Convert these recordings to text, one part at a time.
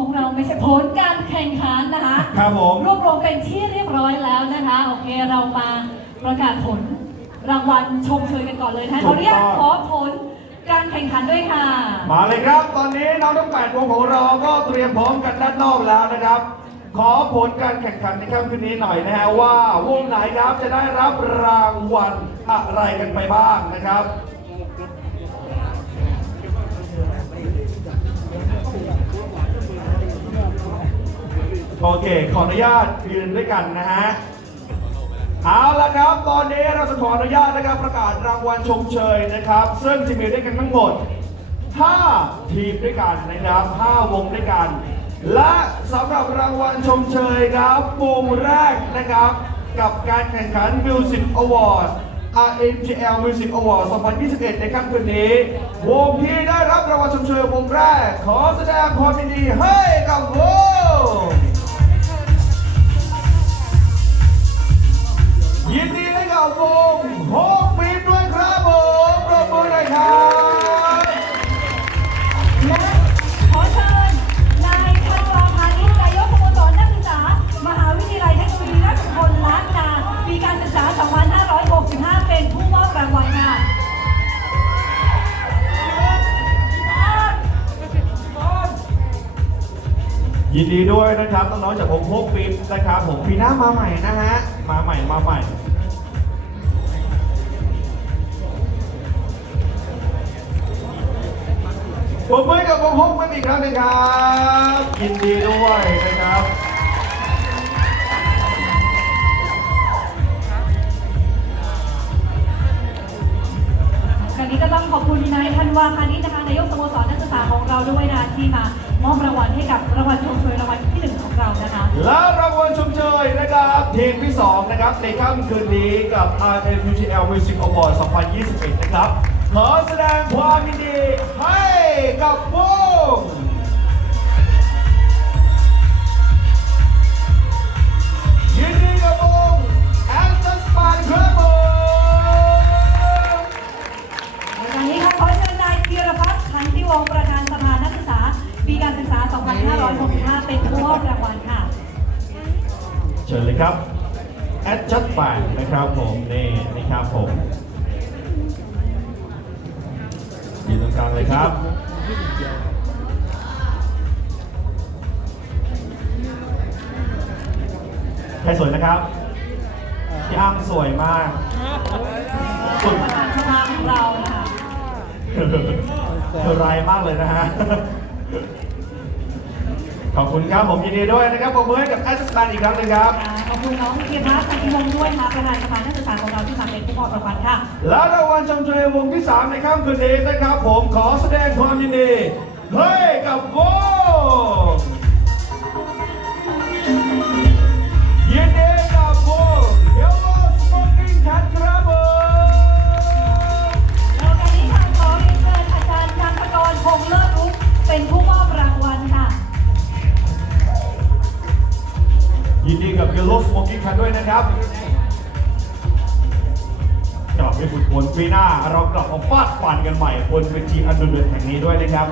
ของเราไม่ใช่ผลการแข่งขันนะคะครับผม รวบรวมเป็นที่เรียบร้อยแล้วนะคะโอเคเรามาประกาศผลรางวัลชมเชยกันก่อนเลยนะคะขออนุญาตขอผลการแข่งขันด้วยค่ะ มาเลยครับ ตอนนี้น้องทั้งแปดวงของเราก็เตรียมพร้อมกันด้านนอกแล้วนะครับ ขอผลการแข่งขันในค่ำคืนนี้หน่อยนะฮะว่าวงไหนครับจะได้รับรางวัลอะไรกันไปบ้างนะครับ โอเค ขออนุญาตยืนด้วยกันนะฮะ เอาละครับ ตอนนี้เราจะขออนุญาตนะครับประกาศรางวัลชมเชยนะครับ ซึ่งจะมีด้วยกันทั้งหมด 5 ทีมด้วยกันนะครับ5วงด้วยกัน และสำหรับรางวัลชมเชยครับวงแรกนะครับ กับการแข่งขัน Music Award RNGL Music Award 2021 ในค่ำคืนนี้ วงที่ได้รับรางวัลชมเชยวงแรก ขอแสดงความยินดีให้กับวง ปรบมือหน่อยครับและขอเชิญนายธันวาพานิชนายกสโมสรนักศึกษามหาวิทยาลัยเทคโนโลยีราชมงคลล้านนาปีการศึกษา 2565 เป็นผู้มอบรางวัลค่ะยินดีด้วยนะครับน้องๆจากวงโฮกปีดนะครับผมปีหน้ามาใหม่นะฮะมาใหม่มาใหม่ อีกครั้งหนึงครับ ยินดีด้วยนะครับครั้งนี้ก็ต้องขอบคุณนายธันวาพานิชนะคะนายกสโมสรนักศึกษาของเราด้วยนะที่มามอบรางวัลให้กับรางวัลชมเชยรางวัลที่หนึ่งของเรานะคะ และรางวัลชมเชยนะครับทีมที่2นะครับในค่ำคืนนี้กับ RMUTL Music Award 2021 นะครับขอแสดงความยินดีให้กับวง ใครสวยนะครับ พี่อ้ำสวยมากสุดประธานสภาของเรานะคะเธอร้ายมากเลยนะฮะ ขอบคุณครับผมยินดีด้วยนะครับผมมือให้กับแอดสตานอีกครั้งหนึงครับอ่าขอบคุณน้องธีรพัฒน์ขันติวงศ์ด้วยค่ะประธานสภานักศึกษาของเราที่มาเป็นผู้มอบรางวัลค่ะ และรางวัลชมเชยวงที่ 3 ในค่ำคืนนี้นะครับ ผมขอแสดงความยินดีให้กับวง นทกรคงเลิศรุกเป็นผู้มอบรางวัลค่ะ ยินดีกับ Yellow Smoking Cat ด้วยนะครับ กลับไปฝึกฝนปีหน้า เรากลับมาฟาดฟันกันใหม่บนเวทีอันดุเดือดแห่งนี้ด้วยนะครับ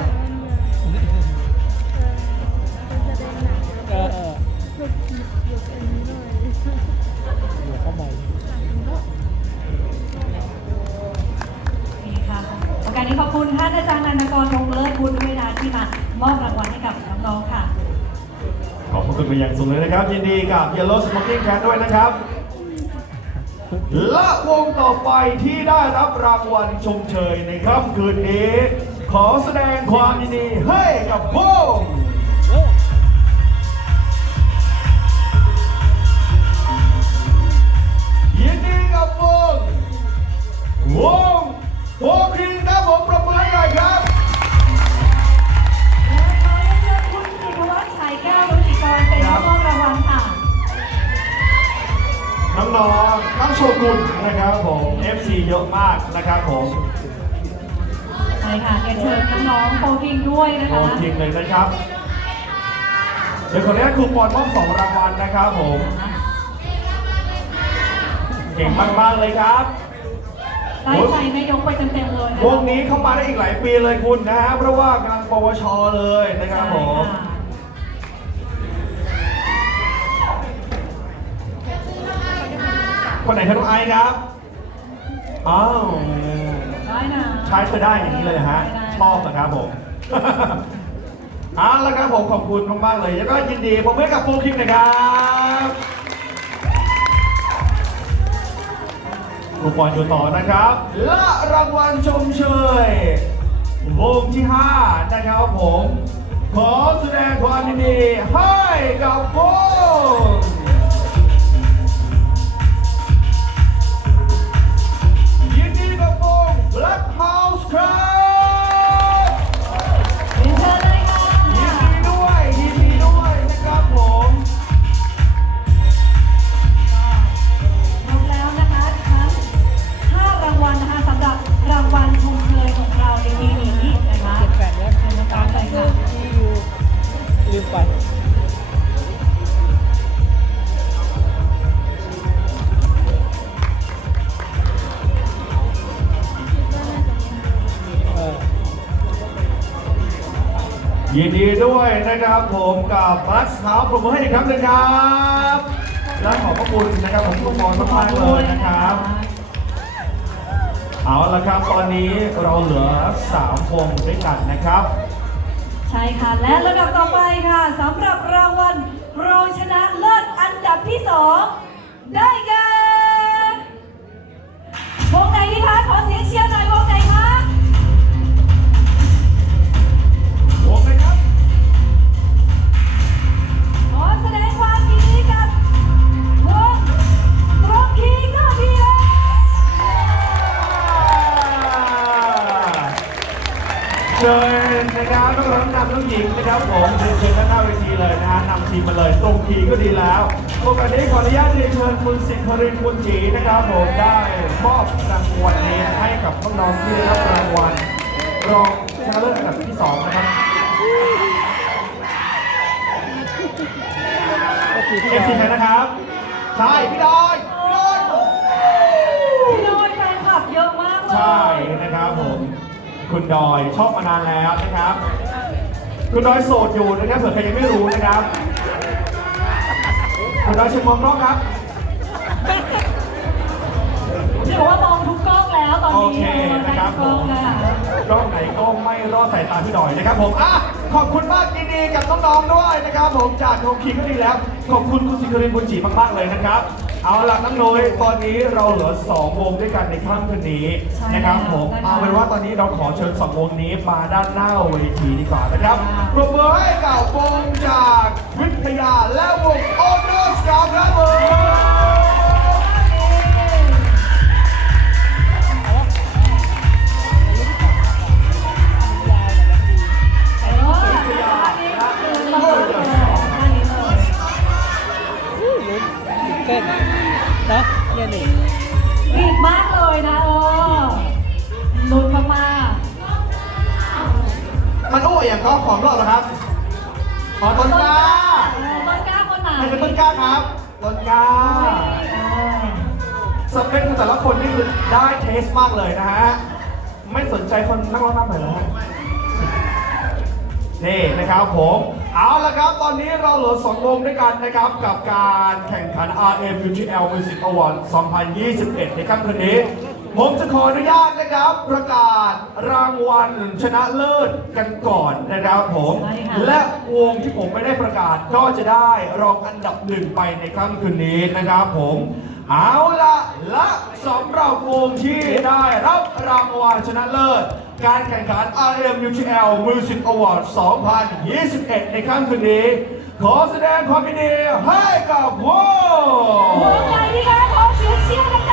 นี้ขอบคุณท่านอาจารย์นันทกรคงเลิศบุญด้วยนะที่มามอบรางวัลให้กับน้องๆค่ะ ขอบคุณเป็นอย่างสูงเลยนะครับ ยินดีกับ Yellow Smoking Cat ด้วยนะครับและวงต่อไปที่ได้รับรางวัลชมเชยในค่ำคืนนี้ ขอแสดงความยินดีให้กับวง เดี๋ยวขออนุญาตครูปอนมอบสองรางวัลนะครับผม เก่งมากมากเลยครับ ได้ใจไม่ยกไปเต็มๆเลยวงนี้เข้ามาได้อีกหลายปีเลยคุณนะฮะเพราะว่ากำลังปวชเลยนะครับผมคนไหนคะน้องไอซ์ครับ อ้าว ได้นะ ใช้เธอได้อย่างนี้เลยฮะชอบนะครับผม เอาละครับผมขอบคุณมากๆเลย แล้วก็ยินดีผมให้กับโฟคิงนะครับลูกบอลอยู่ต่อนะครับ และรางวัลชมเชยวงที่ 5 นะครับผม ขอแสดงความยินดีให้กับวง ไปยินดีด้วยนะครับผมกับ Black House ปรบมือให้อีกครั้งหนึ่งครับและขอบพระคุณนะครับผมทุกคนมากๆเลยนะครับเอาละครับตอนนี้เราเหลือ3วงด้วยกันนะครับ ใช่ค่ะ และระดับต่อไปค่ะสำหรับรางวัลรองชนะเลิศอันดับที่สองได้แก่วงไหนดีคะขอเสียงเชียร์หน่อยวงไหน กับน้องๆที่ได้รับรางวัลรองชนะเลิศอันดับที่สองนะครับก็คือที่เอฟซีเราใครนะครับ ใช่พี่ดอยพี่ดอยพี่โดยแฟนคลับเยอะมากเลยใช่นะครับผมคุณดอยชอบมานานแล้วนะครับ คุณดอยโสดอยู่นะครับเผื่อใครยังไม่รู้นะครับคุณดอยเชิญมองกล้องครับเดี๋ยวว่ามองทุกกล้อง แล้วตอนโอนี้เคนะครับกผล้องมแล้วกล้องไหนก็ไม่รอดสายตาพี่ดอยนะครับผมอะขอบคุณมากยินดีกับน้องๆด้วยนะครับผมจากโนคิงก็ดีแล้ว ขอบคุณคุณสิงครินทร์บุญจีมากๆเลยนะครับ เอาล่ะน้องนุ้ยตอนนี้เราเหลือสองวงด้วยกันในค่ำคืนนี้นะครับผมเอาเป็นว่าตอนนี้เราขอเชิญสองวงนี้มาด้านหน้าเวทีดีกว่านะครับปรบมือให้กับวงจากวิทยาและวงโอโนสกาครับผม เนี่ยหนึ่งรีบมากเลยนะเออลุ้นมากมันอู้อย่างก็ของรอบนะครับ ขอๆต้นกล้าเออต้นกล้าคนไหนใครเป็นต้นกล้าครับต้นกล้าเออสเปคของแต่ละคนนี่คือได้เทสมากเลยนะฮะ ไม่สนใจคนนักร้องนำหน่อยเหรอฮะ นี่นะครับผมเอาละครับตอนนี้เราเหลือสองวงด้วยกันนะครับกับการแข่งขัน RM UGL Music Award 2021 ในค่ำคืนนี้ ผมจะขออนุญาตนะครับประกาศรางวัลชนะเลิศกันก่อนนะครับผมใช่ค่ะ และวงที่ผมไม่ได้ประกาศก็จะได้รองอันดับหนึ่งไปในค่ำคืนนี้นะครับผม เอาละและสำหรับวงที่ได้รับรางวัลชนะเลิศ การแข่งขัน RM UTL Music Award 2021 ในค่ำคืนนี้ ขอแสดงความยินดีให้กับวงวงใหนดีคะขอเสียงเชียร์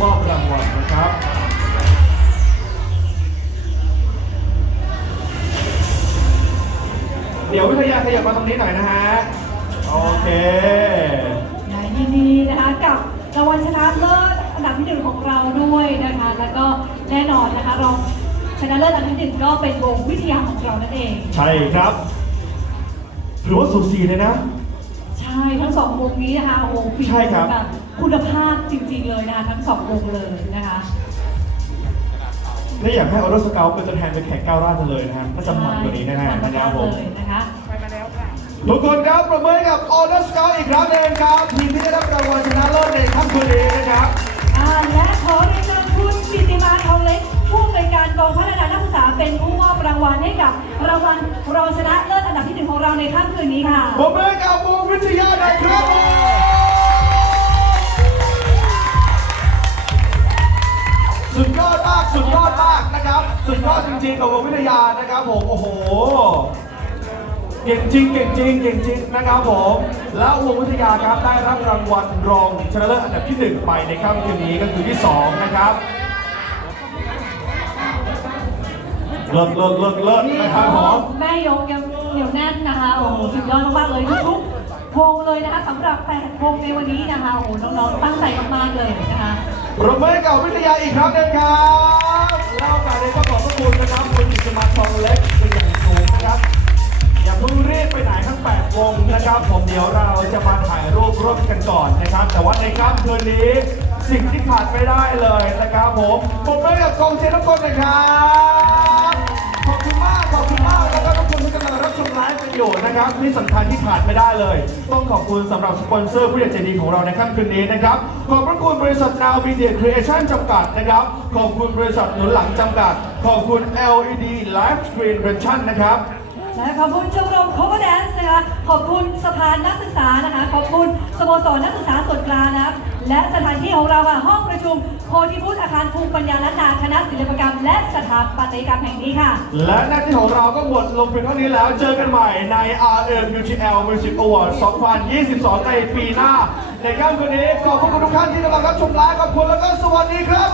มได้เป็นผู้มอบรางวัลนะครับเดี๋ยววิทยาขยับมาตรงนี้หน่อยนะฮะ โอเคและยินดีนะคะกับรางวัลชนะเลิศอันดับที่หนึ่งของเราด้วยนะคะ แล้วก็แน่นอนนะคะรองชนะเลิศอันดับที่หนึ่งก็เป็นวงวิทยาของเรานั่นเอง ใช่ครับถือว่าสูสีเลยนะใช่ ทั้งสองวงนี้นะคะโอ้โหฝีใช่ครับ แบบคุณภาพจริง ๆ เลยนะคะทั้งสองวงเลยนะคะ และอยากให้ออโรสเกลเป็นตัวแทนไปแข่งก้าวราดเลยนะครับก็จะมันกว่านี้แน่ๆมันะครับผมเลยนะคะทุกคนครับประเมินกับออโรสเกลอีกครั้งหนึ่งครับทีมที่ได้รับรางวัลชนะเลิศในค่ำคืนนี้นะครับ อ่าและขอเรียนเชิญคุณกิติมาทองเล็ก กับรางวัลรองชนะเลิศอันดับที่หนึ่งของเราในค่ำคืนนี้ค่ะประเมินกับวงวิทยาหน่อยครับสุดยอดมากสุดยอดมากนะครับ สุดยอดจริงๆกับวงวิทยานะครับผมโอ้โหเก่งจริงเก่งจริงเก่งจริงนะครับผม แล้ววงวิทยาครับได้รับรางวัลรองชนะเลิศอันดับที่หนึ่งไปในค่ำคืนนี้ก็คือที่สองนะครับ เลิศเลิศเลิศเลิศนี่นะครับผมแม่ยกยังเหนียวแน่นนะคะ โอ้โหสุดยอดมากๆเลยทุกๆวงเลยนะคะสำหรับแปดวงในวันนี้นะคะ โอ้โหน้องๆตั้งใจมากๆเลยนะคะประเมินกับวิทยาอีกครั้งหนึ่งครับแล้วการนี้ก็ขอบพระคุณนะครับคุณอิสมาทองเล็กเป็นอย่างสูงนะครับ อย่าเพิ่งรีบไปไหนทั้ง8วงนะครับ ผมเดี๋ยวเราจะมาถ่ายรูปร่วมกันก่อนนะครับ แต่ว่าในค่ำคืนนี้สิ่งที่ขาดไม่ได้เลยนะครับผมผมเมื่อกับกองเชียร์ทุกคนนะครับ ไลฟ์นอยู่นะครับ ที่สำคัญที่ขาดไม่ได้เลย ต้องขอบคุณสำหรับสปอนเซอร์ผู้ใหญ่ใจดีของเราในค่ำคืนนี้นะครับ ขอบพระคุณบริษัทนาวีเดียครีเอชั่นจำกัดนะครับ ขอบคุณบริษัทหนุนหลังจำกัด ขอบคุณ LED Live Screen Rention นะครับ และขอบคุณชมรม cover dance นะคะขอบคุณสภานักศึกษานะคะขอบคุณสโมสรนักศึกษาส่วนกลางนะครับและสถานที่ของเราค่ะห้องประชุมโพธิพุทธอาคารภูมิปัญญาล้านนาคณะศิลปกรรม และสถาปัตยกรรมแห่งนี้ค่ะ และหน้าที่ของเราก็หมดลงเพียงเท่านี้แล้วเจอกันใหม่ใน RM UTL Music Award 2022 ในปีหน้า ในค่ำคืนนี้ขอบคุณทุกท่านที่กำลังรับชมไลฟ์ขอบคุณแล้วก็สวัสดีครับ